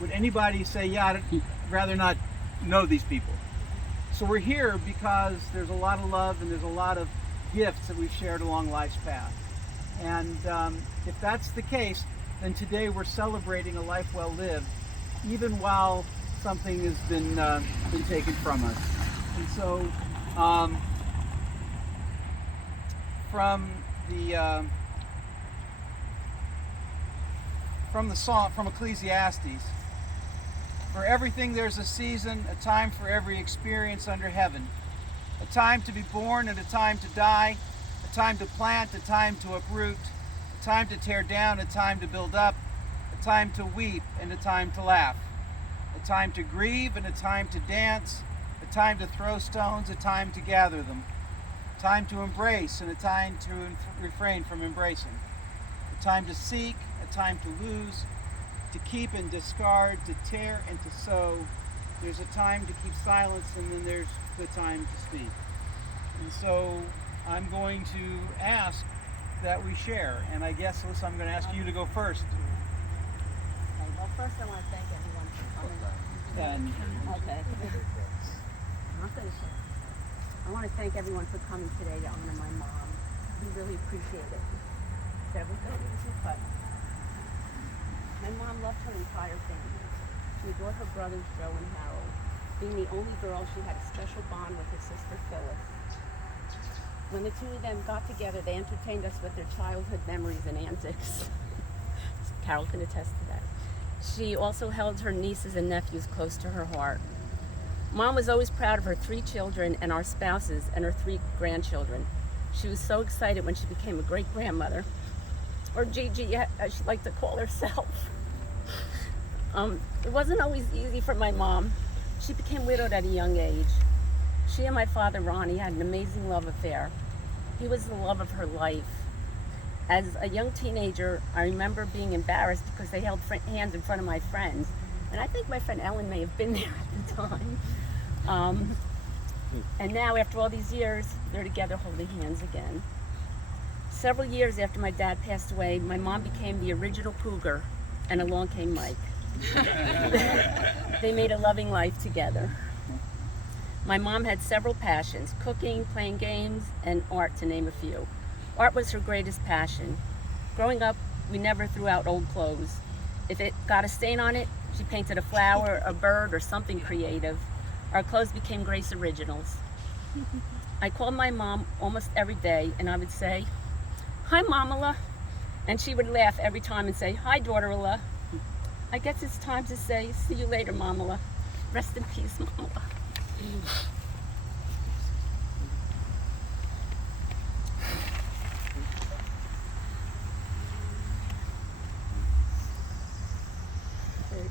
would anybody say, yeah, I'd rather not know these people? So we're here because there's a lot of love and there's a lot of gifts that we've shared along life's path. And if that's the case, then today we're celebrating a life well lived, even while something has been taken from us. And so, from the song from Ecclesiastes, for everything there's a season, a time for every experience under heaven, a time to be born and a time to die, a time to plant, a time to uproot, a time to tear down, a time to build up, a time to weep and a time to laugh, a time to grieve and a time to dance, a time to throw stones, a time to gather them, a time to embrace and a time to refrain from embracing, a time to seek, a time to lose, to keep and discard, to tear and to sow. There's a time to keep silence, and then there's the time to speak. And so I'm going to ask that we share. And I guess, Alyssa, I'm going to ask you to go first. Okay, well, first I want to thank everyone for coming. Okay. I'm finished. I want to thank everyone for coming today to honor my mom. We really appreciate it. That was so easy, but my mom loved her entire family. She adored her brothers Joe and Harold. Being the only girl, she had a special bond with her sister Phyllis. When the two of them got together, they entertained us with their childhood memories and antics. Carol can attest to that. She also held her nieces and nephews close to her heart. Mom was always proud of her 3 children and our spouses and her 3 grandchildren. She was so excited when she became a great-grandmother, or Gigi, as she liked to call herself. It wasn't always easy for my mom. She became widowed at a young age. She and my father, Ronnie, had an amazing love affair. He was the love of her life. As a young teenager, I remember being embarrassed because they held hands in front of my friends. And I think my friend Ellen may have been there at the time. And now, after all these years, they're together holding hands again. Several years after my dad passed away, my mom became the original cougar, and along came Mike. They made a loving life together. My mom had several passions: cooking, playing games, and art, to name a few. Art was her greatest passion. Growing up, we never threw out old clothes. If it got a stain on it, she painted a flower, a bird, or something creative. Our clothes became Grace Originals. I called my mom almost every day, and I would say, "Hi, Mamala," and she would laugh every time and say, "Hi, daughter-in-law." I guess it's time to say, "See you later, Mamala." Rest in peace, Mamala.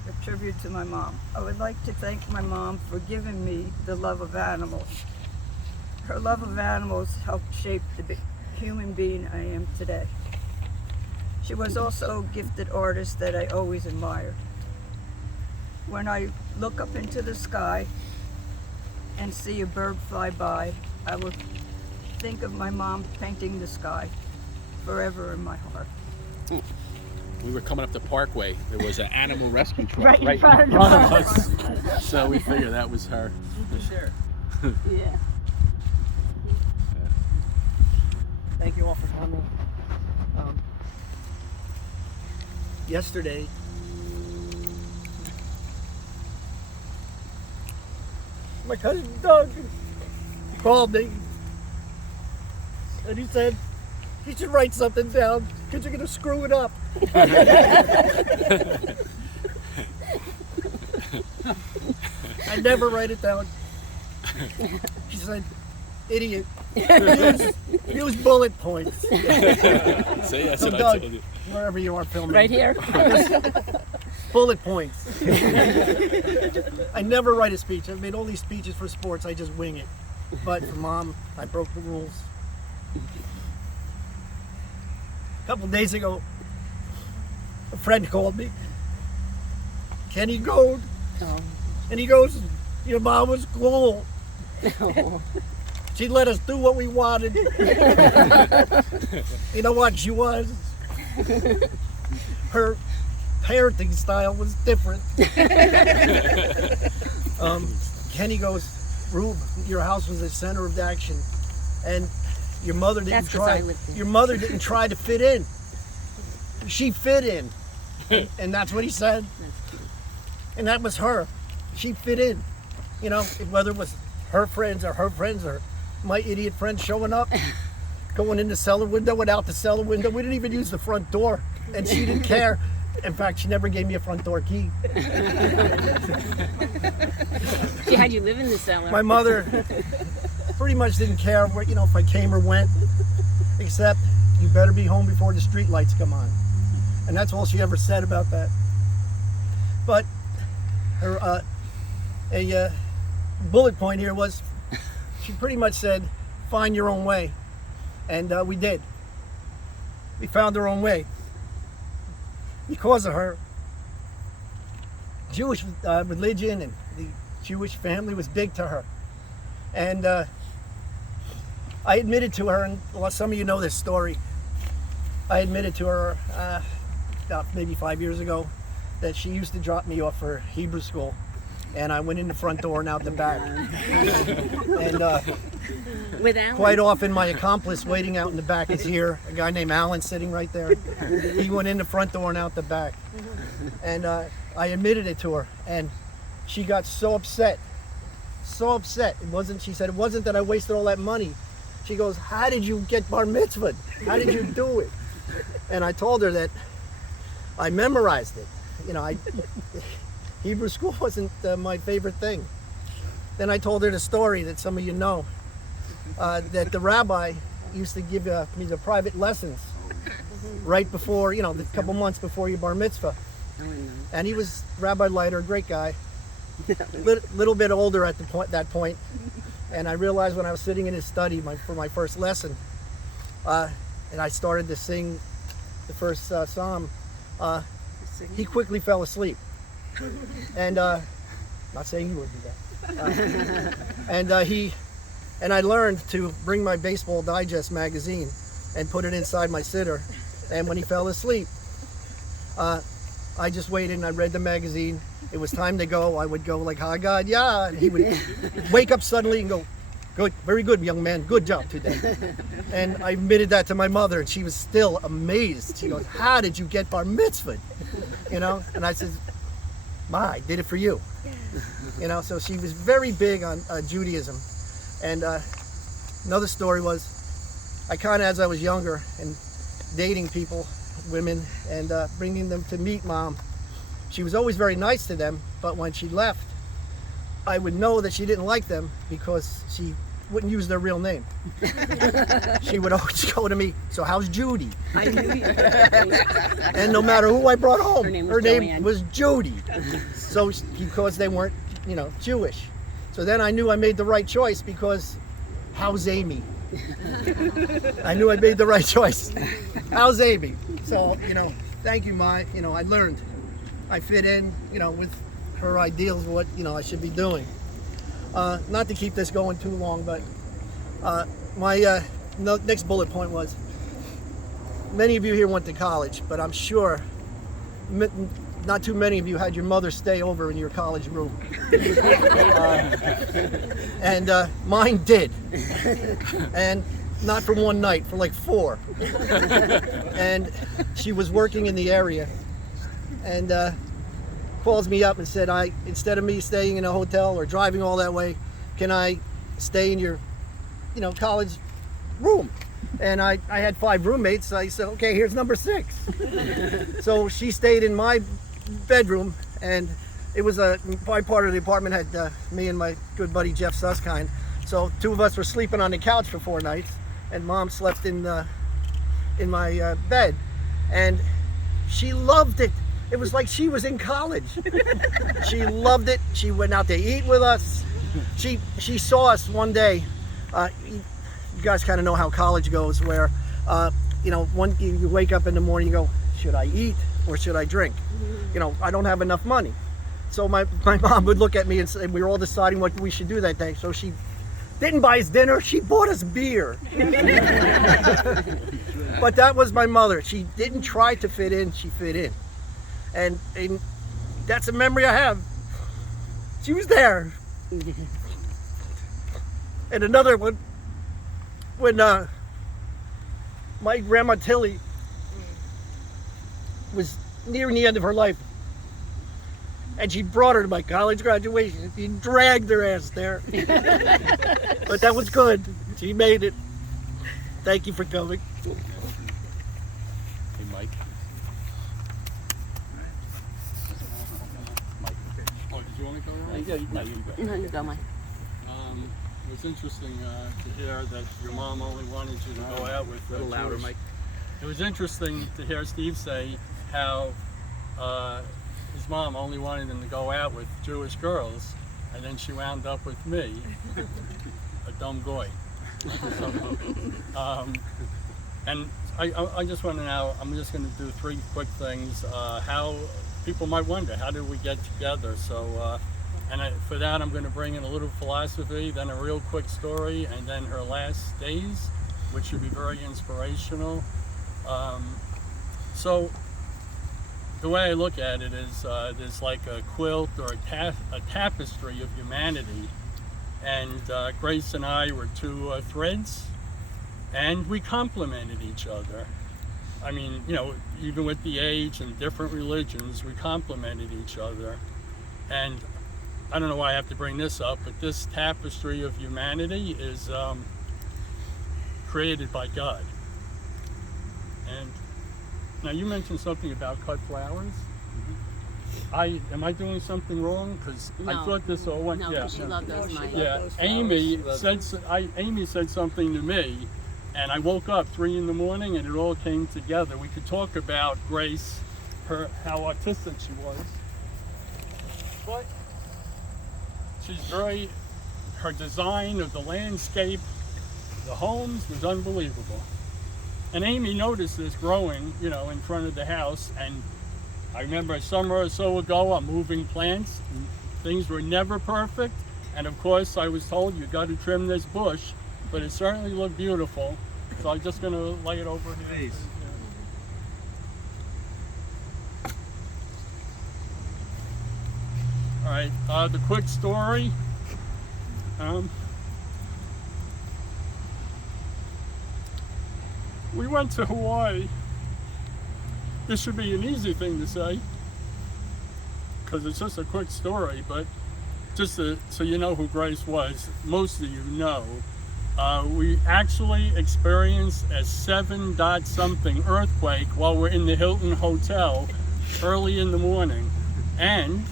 A tribute to my mom. I would like to thank my mom for giving me the love of animals. Her love of animals helped shape the human being I am today. She was also a gifted artist that I always admired. When I look up into the sky and see a bird fly by, I will think of my mom painting the sky forever in my heart. We were coming up the Parkway. There was an animal rescue truck Right in right front in of front of us. us. So we figured that was her. Share. Yeah. Thank you all for coming. Yesterday, my cousin Doug called me and he said he should write something down because you're going to screw it up. I never write it down. She said, "Idiot, use bullet points." So yeah, So so Doug, wherever you are filming. Right here. Bullet points. I never write a speech. I've made all these speeches for sports. I just wing it. But for Mom, I broke the rules. A couple days ago, a friend called me. Kenny Gold. Oh. And he goes, "Your mom was cool. She let us do what we wanted." You know what? She was. Her parenting style was different. Kenny goes, Rube, your house was the center of the action, and your mother didn't That's 'cause I try. lived there. Your mother didn't try to fit in. She fit in, and that's what he said. And that was her. She fit in. You know, whether it was her friends or my idiot friends showing up, going in the cellar window and out the cellar window. We didn't even use the front door, and she didn't care. In fact, she never gave me a front door key. She had you live in the cellar. My mother pretty much didn't care where, you know, if I came or went, except you better be home before the street lights come on. And that's all she ever said about that. But her bullet point here was, she pretty much said, find your own way. And we did. We found our own way. Because of her, Jewish religion and the Jewish family was big to her. And I admitted to her, and well, some of you know this story, I admitted to her about maybe 5 years ago that she used to drop me off for Hebrew school. And I went in the front door and out the back. And With Alan. quite often my accomplice waiting out in the back is here, a guy named Alan sitting right there. He went in the front door and out the back. And I admitted it to her, and she got so upset. So upset. She said, it wasn't that I wasted all that money. She goes, how did you get bar mitzvahed? How did you do it? And I told her that I memorized it. You know, Hebrew school wasn't my favorite thing. Then I told her the story that some of you know, that the rabbi used to give me the private lessons right before, you know, the couple months before your bar mitzvah. And he was Rabbi Leiter, a great guy, little bit older at that point. And I realized when I was sitting in his study for my first lesson, and I started to sing the first psalm, he quickly fell asleep. And not saying he would do that. And I learned to bring my Baseball Digest magazine and put it inside my sitter. And when he fell asleep, I just waited and I read the magazine. It was time to go. I would go like, "Hi, God, yeah." And he would wake up suddenly and go, "Good, very good, young man. Good job today." And I admitted that to my mother, and she was still amazed. She goes, "How did you get bar mitzvah?" You know? And I said, "Ma, I did it for you." You know, so she was very big on Judaism. And another story was, I kind of, as I was younger and dating people, women, and bringing them to meet Mom, she was always very nice to them, but when she left, I would know that she didn't like them because she wouldn't use their real name. She would always go to me, "So how's Judy?" I knew you. And no matter who I brought home, Her name was Judy. So because they weren't, you know, Jewish. So then I knew I made the right choice because how's Amy? I knew I made the right choice. How's Amy? So, you know, thank you, Ma. You know, I learned. I fit in, you know, with her ideals of what, you know, I should be doing. Not to keep this going too long, but my next bullet point was, many of you here went to college, but I'm sure not too many of you had your mother stay over in your college room. And mine did. And not for one night, for like 4. And she was working in the area and calls me up and said, instead of me staying in a hotel or driving all that way, can I stay in your, you know, college room? And I had 5 roommates. So I said, okay, here's number 6. So she stayed in my bedroom, and it was my part of the apartment had me and my good buddy Jeff Suskind. So 2 of us were sleeping on the couch for 4 nights, and Mom slept in my bed, and she loved it. It was like she was in college. She loved it. She went out to eat with us. She saw us one day. You guys kind of know how college goes, where you know, you wake up in the morning, you go, should I eat or should I drink? You know, I don't have enough money. So my mom would look at me and say, we were all deciding what we should do that day. So she didn't buy us dinner, she bought us beer. But that was my mother. She didn't try to fit in, she fit in. And that's a memory I have. She was there. And another one, when my grandma Tilly was nearing the end of her life, and she brought her to my college graduation. She dragged her ass there. But that was good. She made it. Thank you for coming. Hey, Mike. Mike. Oh, did you want to go around? No, you go, Mike. It was interesting to hear that your mom only wanted you to go out with A little louder, Jewish. Mike. It was interesting to hear Steve say how his mom only wanted him to go out with Jewish girls, and then she wound up with me, a dumb goy. And I just want to know, I'm just going to do 3 quick things. How people might wonder, how did we get together? So, for that, I'm going to bring in a little philosophy, then a real quick story, and then her last days, which should be very inspirational. So the way I look at it is there's like a quilt or a tapestry of humanity, and Grace and I were 2 threads, and we complemented each other. I mean, you know, even with the age and different religions, we complemented each other. And I don't know why I have to bring this up, but this tapestry of humanity is created by God. And now you mentioned something about cut flowers. Am I doing something wrong? Because I No. thought this all went. No, Yeah. 'cause she loved those, Mike. Yeah, Amy said something to me, and I woke up 3 in the morning, and it all came together. We could talk about Grace, how autistic she was, but her design of the landscape, the homes was unbelievable. And Amy noticed this growing, you know, in front of the house, and I remember a summer or so ago, I'm moving plants. And things were never perfect, and of course I was told you got to trim this bush, but it certainly looked beautiful. So I'm just going to lay it over here. Please. All right, the quick story. We went to Hawaii. This should be an easy thing to say, because it's just a quick story, but just so you know who Grace was, most of you know, we actually experienced a 7-something earthquake while we're in the Hilton Hotel early in the morning. And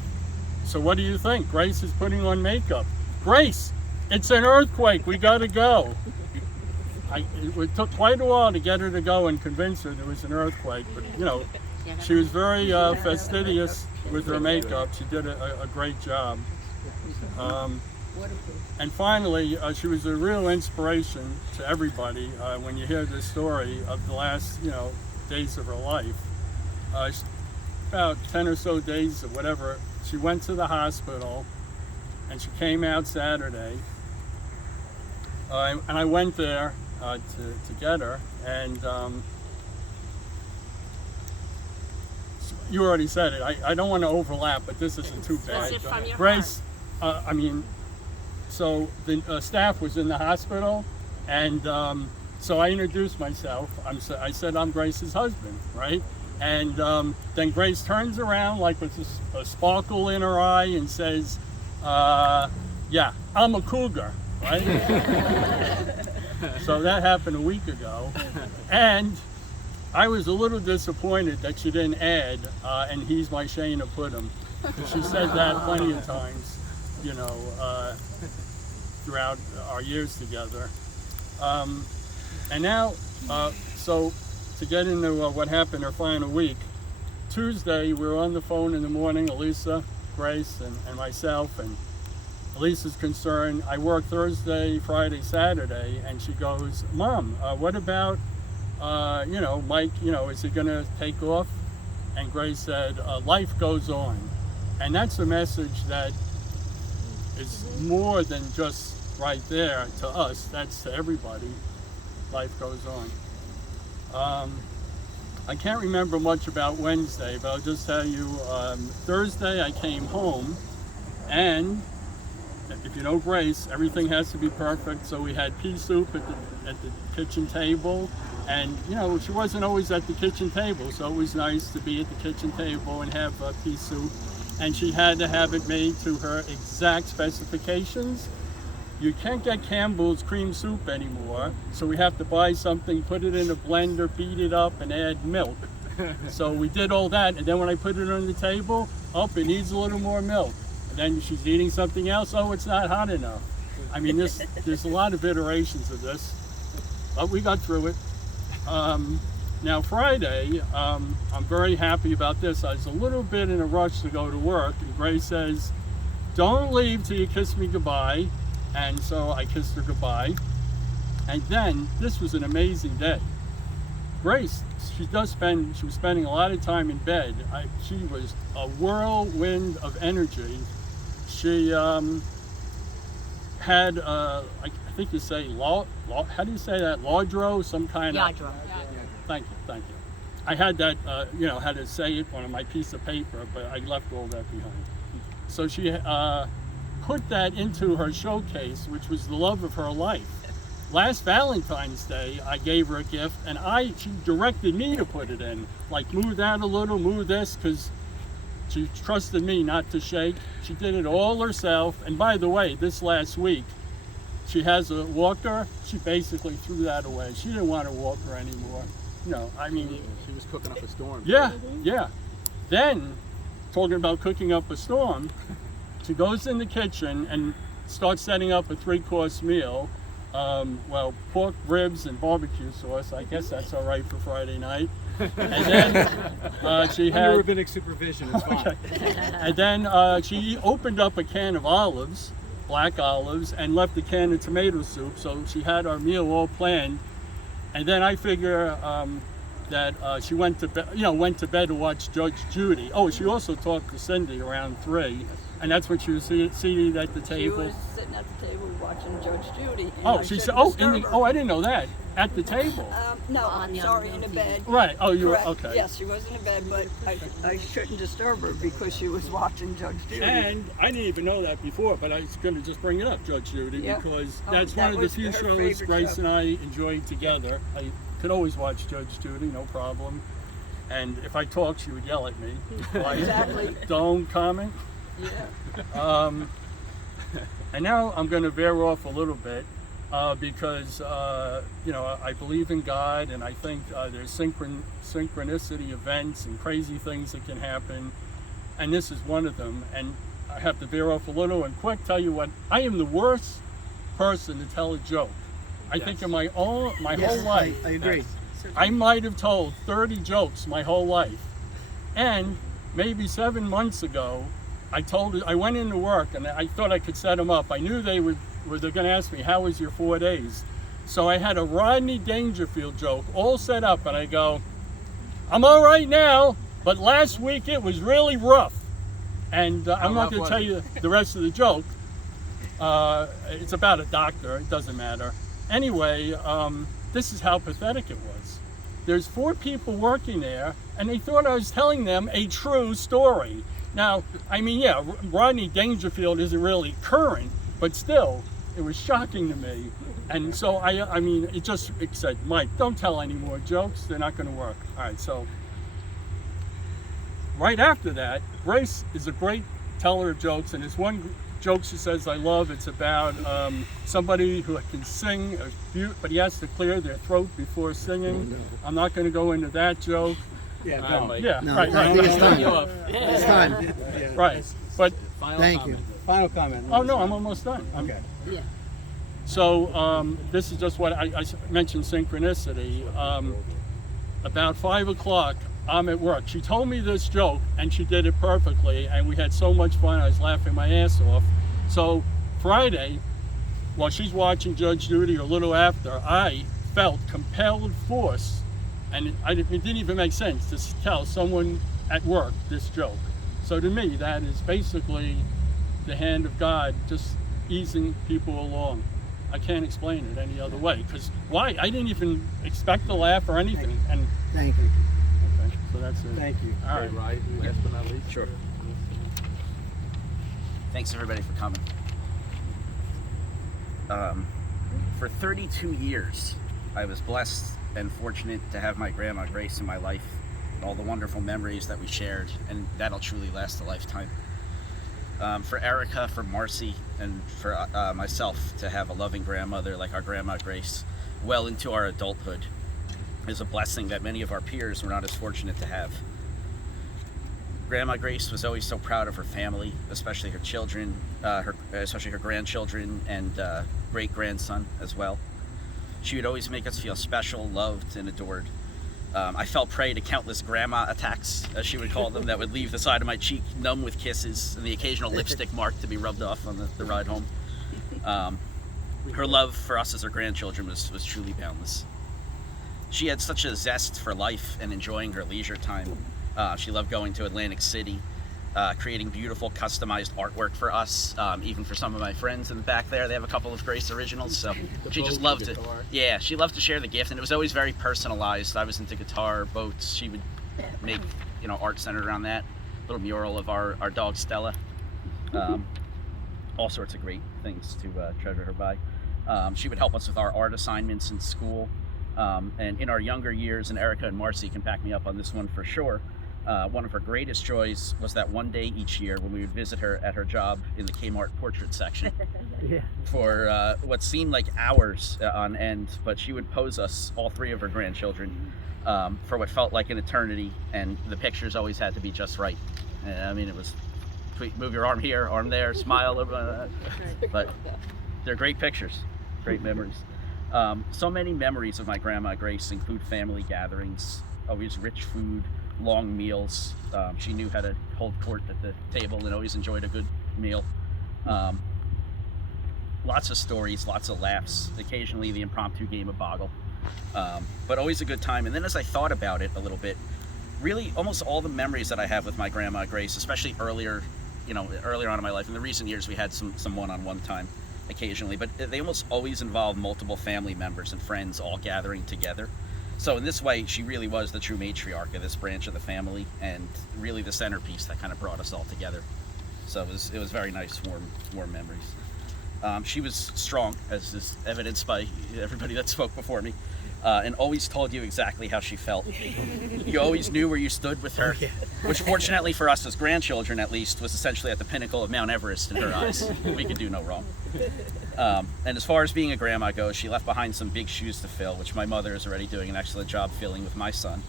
so what do you think? Grace is putting on makeup. Grace, it's an earthquake, we gotta go. It took quite a while to get her to go and convince her there was an earthquake, but you know, she was very fastidious with her makeup. She did a great job. And finally, she was a real inspiration to everybody when you hear this story of the last, you know, days of her life. About 10 or so days or whatever, she went to the hospital, and she came out Saturday. And I went there to get her, and you already said it. I don't want to overlap, but this isn't too bad. it from your Grace, so the staff was in the hospital, and so I introduced myself. I said I'm Grace's husband, right? And then Grace turns around like with a sparkle in her eye and says, yeah, I'm a cougar, right? So that happened a week ago, and I was a little disappointed that she didn't add, and he's my Shayna Pudd'em. She said that plenty of times, you know, throughout our years together. And now, so to get into what happened her final week, Tuesday we were on the phone in the morning, Elisa, Grace, and myself, and Elisa's concerned. I work Thursday, Friday, Saturday, and she goes, Mom, what about, you know, Mike, you know, is he gonna take off? And Grace said, life goes on. And that's a message that is more than just right there to us, that's to everybody. Life goes on. I can't remember much about Wednesday, but I'll just tell you, Thursday I came home, and if you know Grace, everything has to be perfect. So we had pea soup at the kitchen table, and you know, she wasn't always at the kitchen table, so it was nice to be at the kitchen table and have pea soup. And she had to have it made to her exact specifications. You can't get Campbell's cream soup anymore, so we have to buy something, put it in a blender, beat it up, and add milk. So we did all that, and then when I put it on the table, it needs a little more milk. And then she's eating something else, it's not hot enough. I mean, there's a lot of iterations of this, but we got through it. Now Friday, I'm very happy about this. I was a little bit in a rush to go to work, and Grace says, "Don't leave till you kiss me goodbye." And so I kissed her goodbye. And then, this was an amazing day. Grace, she was spending a lot of time in bed. She was a whirlwind of energy. She had, I think you say, how do you say that? Laudro, some kind of... Yadro. Thank you. I had that, had to say it on my piece of paper, but I left all that behind. So she put that into her showcase, which was the love of her life. Last Valentine's Day, I gave her a gift, and she directed me to put it in. Like, move that a little, move this, because she trusted me not to shake. She did it all herself. And by the way, this last week, she has a walker. She basically threw that away. She didn't want a walker anymore. No, I mean... She was cooking up a storm. Yeah. Then, talking about cooking up a storm, she goes in the kitchen and starts setting up a 3-course meal. Pork ribs and barbecue sauce. I guess that's all right for Friday night. And then she had... Under rabbinic supervision, it's fine. Okay. And then she opened up a can of olives, black olives, and left a can of tomato soup. So she had our meal all planned. And then I figure that she went to bed to watch Judge Judy. Oh, she also talked to Cindy around 3, and that's when she was seated at the table. She was sitting at the table watching Judge Judy. Oh, she said, I didn't know that. At the table. No, I'm sorry, in the bed. Right. Oh, you were Correct. okay. Yes, she was in the bed, but I shouldn't disturb her because she was watching Judge Judy. And I didn't even know that before, but I was going to just bring it up, Judge Judy, Yep. because Oh, that's that one of the was few her shows favorite Grace show. and I enjoyed together. I could always watch Judge Judy, no problem. And if I talked, she would yell at me. Like, Exactly. Don't comment. Yeah. And now I'm going to veer off a little bit because, I believe in God, and I think there's synchronicity events and crazy things that can happen. And this is one of them. And I have to veer off a little and quick tell you what, I am the worst person to tell a joke. I think in my whole life, I agree. I might have told 30 jokes my whole life. And maybe 7 months ago, I went into work and I thought I could set them up. I knew they're going to ask me, how was your 4 days? So I had a Rodney Dangerfield joke all set up, and I go, I'm all right now, but last week it was really rough. And I'm not going to tell you the rest of the joke. It's about a doctor, it doesn't matter. Anyway, this is how pathetic it was. There's 4 people working there, and they thought I was telling them a true story. Now, I mean, yeah, Rodney Dangerfield isn't really current, but still, it was shocking to me. And so, it said, Mike, don't tell any more jokes, they're not going to work. All right, so, right after that, Grace is a great teller of jokes, and there's one joke she says I love. It's about somebody who can sing, but he has to clear their throat before singing. Oh, no. I'm not going to go into that joke. Yeah, Right. I think it's time. It's time. Right. But Thank you. Final comment. oh no, I'm almost done. Okay. Yeah. So this is just what I mentioned, synchronicity. About 5 o'clock, I'm at work. She told me this joke, and she did it perfectly, and we had so much fun. I was laughing my ass off. So Friday, while she's watching Judge Judy, or a little after, I felt compelled force, and it didn't even make sense to tell someone at work this joke. So to me, that is basically the hand of God just easing people along. I can't explain it any other way, because why? I didn't even expect to laugh or anything. And Thank you. So that's it. Thank you. All right. Right, last but not least. Sure. Thanks everybody for coming. For 32 years, I was blessed and fortunate to have my grandma Grace in my life, and all the wonderful memories that we shared, and that'll truly last a lifetime. For Erica, for Marcy, and for myself to have a loving grandmother like our grandma Grace well into our adulthood is a blessing that many of our peers were not as fortunate to have. Grandma Grace was always so proud of her family, especially her children, especially her grandchildren and great-grandson as well. She would always make us feel special, loved, and adored. I fell prey to countless grandma attacks, as she would call them, that would leave the side of my cheek numb with kisses and the occasional lipstick mark to be rubbed off on the ride home. Her love for us as her grandchildren was truly boundless. She had such a zest for life and enjoying her leisure time. She loved going to Atlantic City, creating beautiful customized artwork for us, even for some of my friends in the back there. They have a couple of Grace originals, so she just loved it. Yeah, she loved to share the gift, and it was always very personalized. I was into guitar, boats. She would make, art centered around that. Little mural of our dog Stella. All sorts of great things to treasure her by. She would help us with our art assignments in school. And in our younger years, and Erica and Marcy can back me up on this one for sure, one of her greatest joys was that one day each year when we would visit her at her job in the Kmart portrait section for what seemed like hours on end, but she would pose us, all three of her grandchildren, for what felt like an eternity, and the pictures always had to be just right. I mean, it was move your arm here, arm there, smile, but they're great pictures, great memories. So many memories of my grandma Grace include family gatherings, always rich food, long meals. She knew how to hold court at the table and always enjoyed a good meal. Lots of stories, lots of laughs, occasionally the impromptu game of boggle, but always a good time. And then as I thought about it a little bit, really almost all the memories that I have with my grandma Grace, especially earlier on in my life, in the recent years we had some one-on-one time occasionally, but they almost always involve multiple family members and friends all gathering together. So in this way, she really was the true matriarch of this branch of the family, and really the centerpiece that kind of brought us all together. So it was very nice, warm memories. She was strong, as is evidenced by everybody that spoke before me, and always told you exactly how she felt. You always knew where you stood with her, which fortunately for us as grandchildren at least was essentially at the pinnacle of Mount Everest in her eyes. We could do no wrong. And as far as being a grandma goes, she left behind some big shoes to fill, which my mother is already doing an excellent job filling with my son.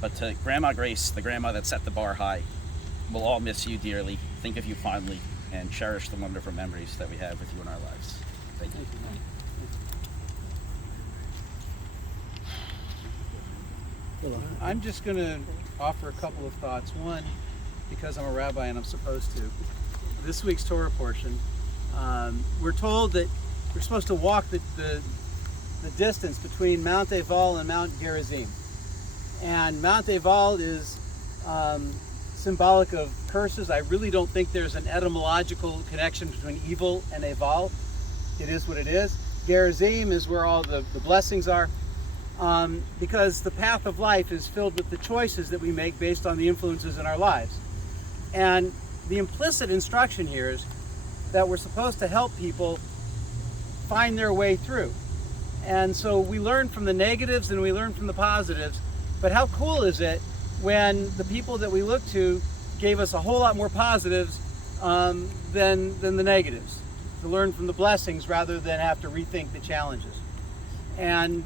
But to Grandma Grace, the grandma that set the bar high, we'll all miss you dearly, think of you fondly, and cherish the wonderful memories that we have with you in our lives. Thank you. I'm just going to offer a couple of thoughts. One, because I'm a rabbi and I'm supposed to. This week's Torah portion, we're told that we're supposed to walk the distance between Mount Ebal and Mount Gerizim. And Mount Ebal is symbolic of curses. I really don't think there's an etymological connection between evil and Ebal. It is what it is. Gerizim is where all the blessings are. Because the path of life is filled with the choices that we make based on the influences in our lives. And the implicit instruction here is that we're supposed to help people find their way through. And so we learn from the negatives and we learn from the positives, but how cool is it when the people that we look to gave us a whole lot more positives than the negatives, to learn from the blessings rather than have to rethink the challenges. And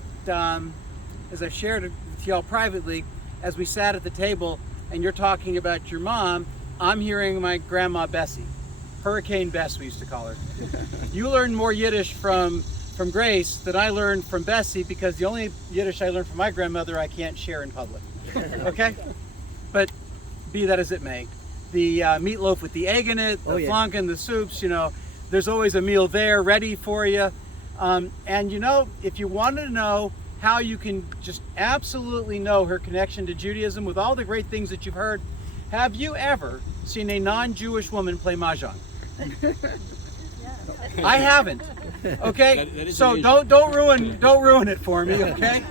as I've shared with y'all privately, as we sat at the table and you're talking about your mom, I'm hearing my grandma Bessie, Hurricane Bess we used to call her. You learned more Yiddish from Grace than I learned from Bessie, because the only Yiddish I learned from my grandmother I can't share in public. Okay? But be that as it may, the meatloaf with the egg in it, the flanken, the soups, there's always a meal there ready for you. And if you wanted to know how you can just absolutely know her connection to Judaism with all the great things that you've heard, have you ever seen a non-Jewish woman play mahjong? I haven't. Okay, so don't ruin it for me. Okay,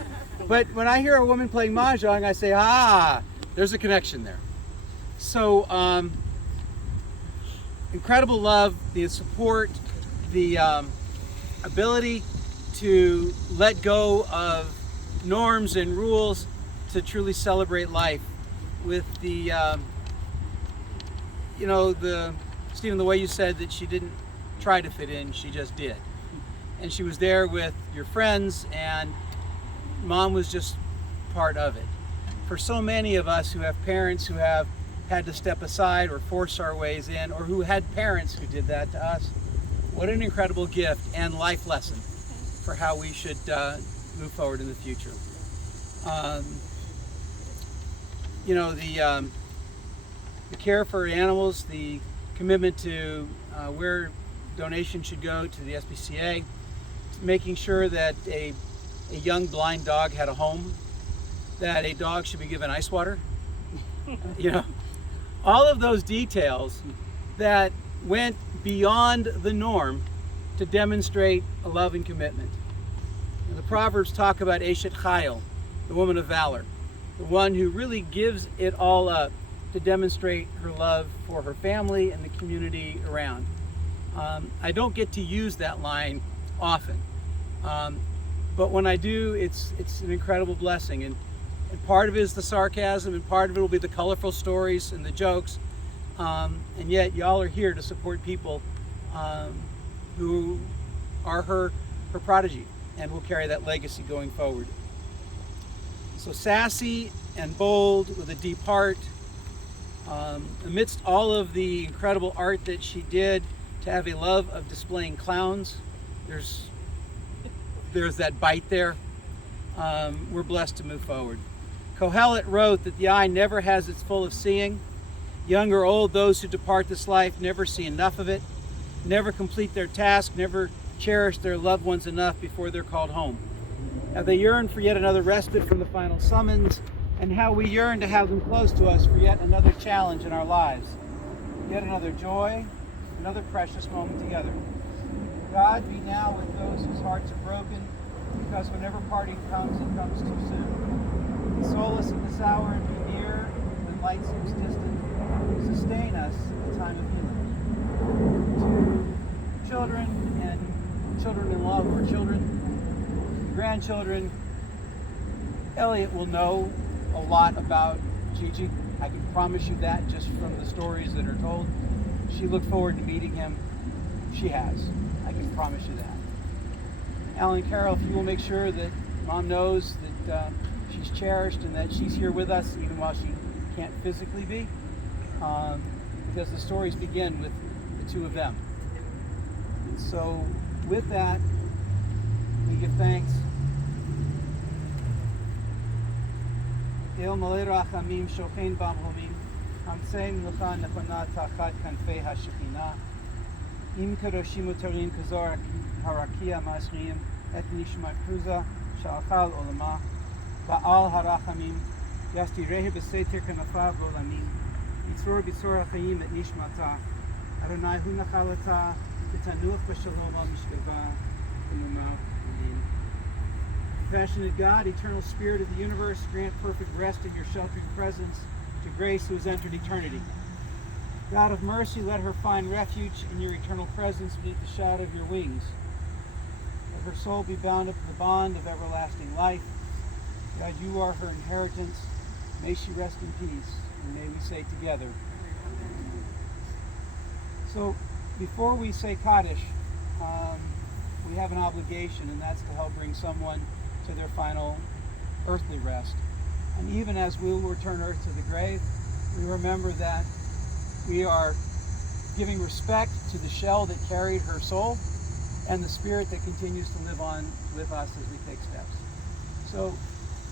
But when I hear a woman playing mahjong, I say, there's a connection there. So, incredible love, the support, the ability to let go of norms and rules to truly celebrate life with the, Stephen, the way you said that she didn't try to fit in, she just did. And she was there with your friends, and Mom was just part of it. For so many of us who have parents who have had to step aside or force our ways in, or who had parents who did that to us, what an incredible gift and life lesson for how we should move forward in the future. The care for animals, the commitment to where donations should go to the SPCA, making sure that a young blind dog had a home, that a dog should be given ice water, all of those details that went beyond the norm to demonstrate a love and commitment. And the Proverbs talk about Eshet Chayil, the woman of valor, the one who really gives it all up to demonstrate her love for her family and the community around. I don't get to use that line often, but when I do, it's an incredible blessing. And part of it is the sarcasm, and part of it will be the colorful stories and the jokes. And yet, y'all are here to support people who are her prodigy and will carry that legacy going forward. So sassy and bold with a deep heart, amidst all of the incredible art that she did, to have a love of displaying clowns. There's that bite there. We're blessed to move forward. Kohelet wrote that the eye never has its full of seeing. Young or old, those who depart this life never see enough of it, never complete their task, never cherish their loved ones enough before they're called home. Now they yearn for yet another respite from the final summons, and how we yearn to have them close to us for yet another challenge in our lives, yet another joy, another precious moment together. God be now with those whose hearts are broken, because whenever parting comes, it comes too soon. Console us in this hour and be near when light seems distant. Sustain us in a time of healing. To children and children-in-law who are children, grandchildren, Elliot will know a lot about Gigi. I can promise you that just from the stories that are told. She looked forward to meeting him. She has. I can promise you that. Alan and Carol, if you will make sure that Mom knows that she's cherished and that she's here with us even while she can't physically be, because the stories begin with the two of them. And so with that, we give thanks. El Malei Rachamim Shochein B'Amhomim Hamtzeim Nucha Nechona Tachat Kanfei HaShekhinah Im Kadoshim Uterim Kazor Harakia Masriim Et Nishmat Kruza Sha'achal Olama Ba'al HaRachamim Yastirehi B'Seiter Kanafav Olamim Yitzor B'Tzor HaChaim Et Nishmata Adonai Hu Nachalata V'Tanuach B'Shalom Al Mishkava V'Numa Amen. Compassionate God, eternal Spirit of the universe, grant perfect rest in your sheltering presence to Grace who has entered eternity. God of mercy, let her find refuge in your eternal presence beneath the shadow of your wings. Let her soul be bound up in the bond of everlasting life. God, you are her inheritance. May she rest in peace, and may we say together. So, before we say Kaddish, we have an obligation, and that's to help bring someone to their final earthly rest. And even as we will return earth to the grave, we remember that we are giving respect to the shell that carried her soul and the spirit that continues to live on with us as we take steps. So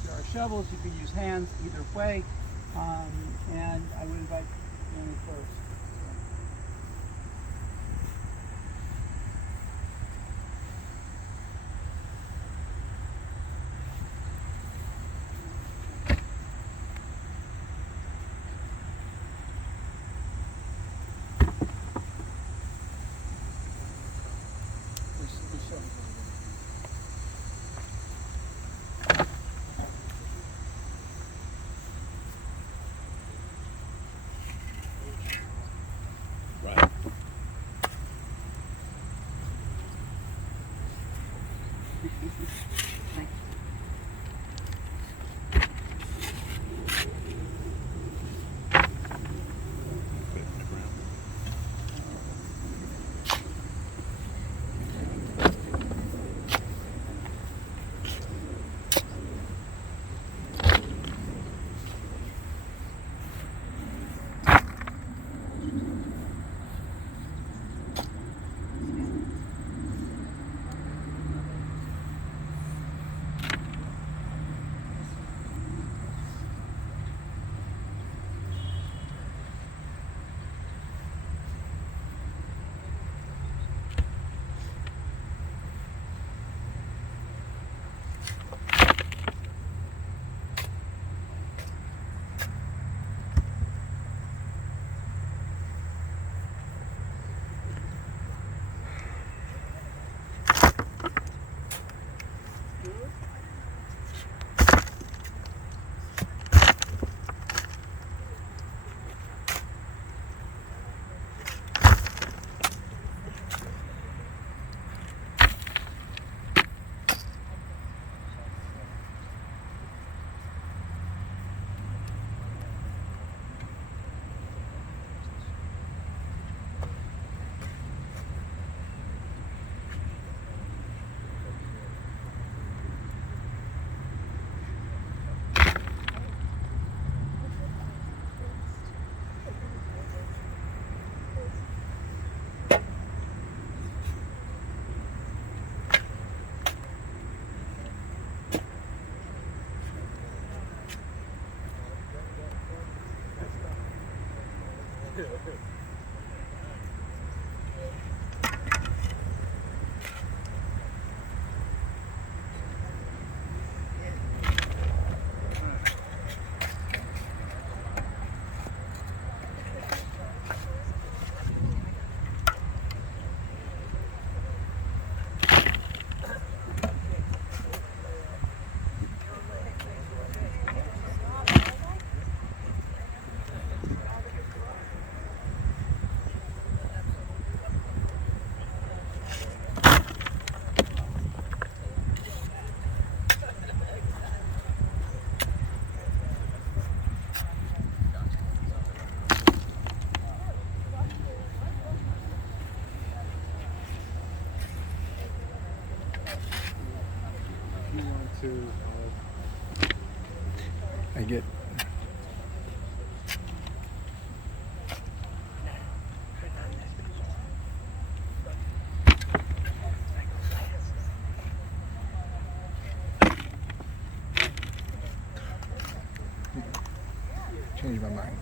there are shovels, you can use hands either way, and I would invite Amy first. to. I get. Change my mind.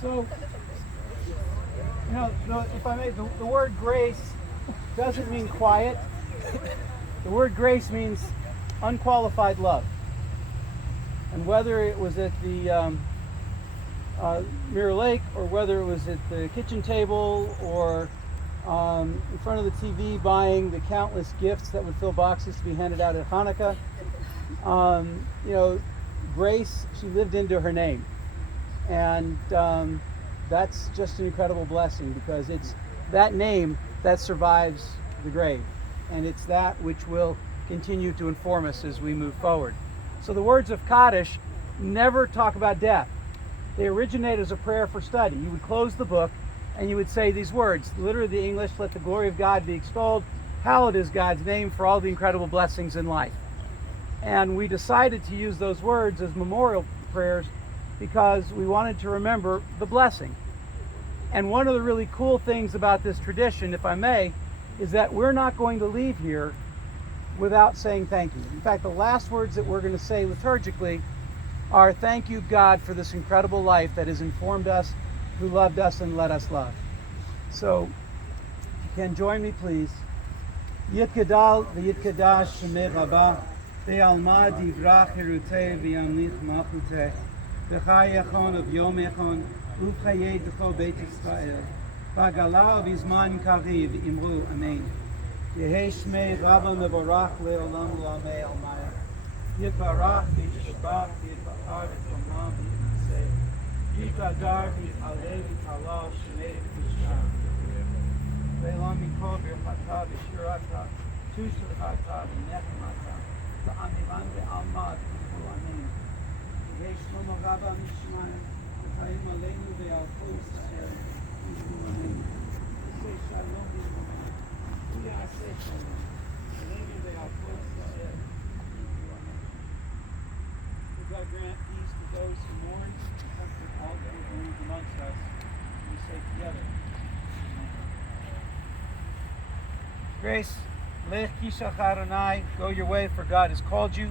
So, if I may, the word grace doesn't mean quiet. The word grace means unqualified love. And whether it was at the Mirror Lake, or whether it was at the kitchen table, or in front of the TV buying the countless gifts that would fill boxes to be handed out at Hanukkah, Grace, she lived into her name. And that's just an incredible blessing, because it's that name that survives the grave. And it's that which will continue to inform us as we move forward. So the words of Kaddish never talk about death. They originate as a prayer for study. You would close the book and you would say these words, literally the English, let the glory of God be extolled. Hallowed is God's name for all the incredible blessings in life. And we decided to use those words as memorial prayers because we wanted to remember the blessing. And one of the really cool things about this tradition, if I may, is that we're not going to leave here without saying thank you. In fact, the last words that we're going to say liturgically are, thank you, God, for this incredible life that has informed us, who loved us and let us love. So, you can join me, please. Yitgadal v'yitgadash shemeh rabah, ve'alma divrach hiruteh v'yamlich malchuteh, v'chayechon of yomechon, uv'chayei d'cho beit Yisrael, v'agalah v'izman kariv imru amen. Yehei shmei rabba mevorach le'olam l'amei almaya. Yitbarach v'yishbach v'yitbachar v'tomam v'yitzeh. Yitadar v'yit'aleh v'yit'allah shmei v'yishah. Ve'elam mikol v'yirchata v'shirata tushurchata v'nechemata v'amiran v'almad v'yit'u amen. Yehei shlomo rabba mishmayim v'chaim aleinu v'yalchu Yisrael v'yit'u amen. Say shalom v'yit'u v'yaseh shalom aleinu v'yalchu Yisrael. God grant peace to those who mourn, and comfort all who are bereaved amongst us. We say together. Grace, lech kishach Adonai, go your way, for God has called you.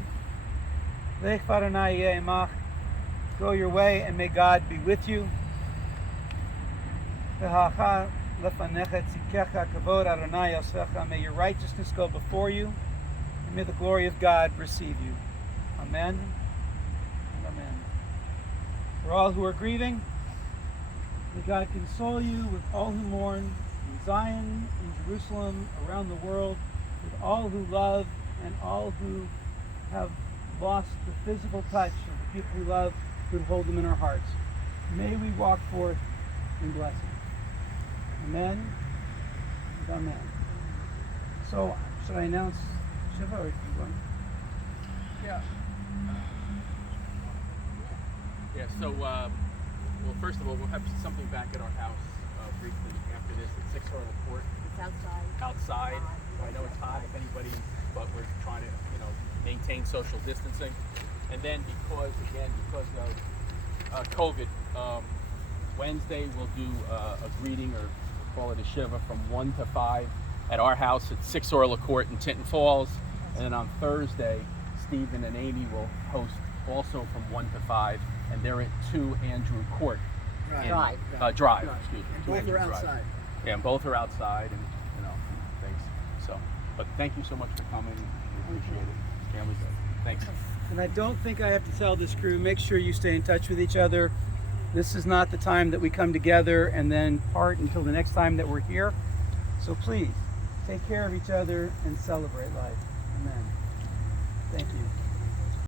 Lech Adonai yeh emach, go your way, and may God be with you. V'hacha lefanecha tzidkecha kavod Adonai yosvecha, may your righteousness go before you, and may the glory of God receive you. Amen. Amen. For all who are grieving, may God console you with all who mourn, in Zion, in Jerusalem, around the world, with all who love and all who have lost the physical touch of the people we love, who hold them in our hearts. May we walk forth in blessing. Amen and amen. So, should I announce Shiva, or do you want? Yeah. Yeah, so, well, first of all, we'll have something back at our house briefly after this at 6 Harlow Court. It's outside. Outside. I know it's hot, if anybody, but we're trying to, maintain social distancing. And then because of COVID, Wednesday we'll do a greeting, or we'll call it a Shiva, from 1 to 5 at our house at 6 Orla Court in Tinton Falls. And then on Thursday, Stephen and Amy will host also from 1 to 5, and they're at 2 Andrew Court. Drive. Drive, excuse me. Both Andrew are Drive. outside. Yeah, and both are outside, and things. So, but thank you so much for coming. We appreciate it. Family, thanks. And I don't think I have to tell this crew, make sure you stay in touch with each other. This is not the time that we come together and then part until the next time that we're here. So please, take care of each other and celebrate life. Amen.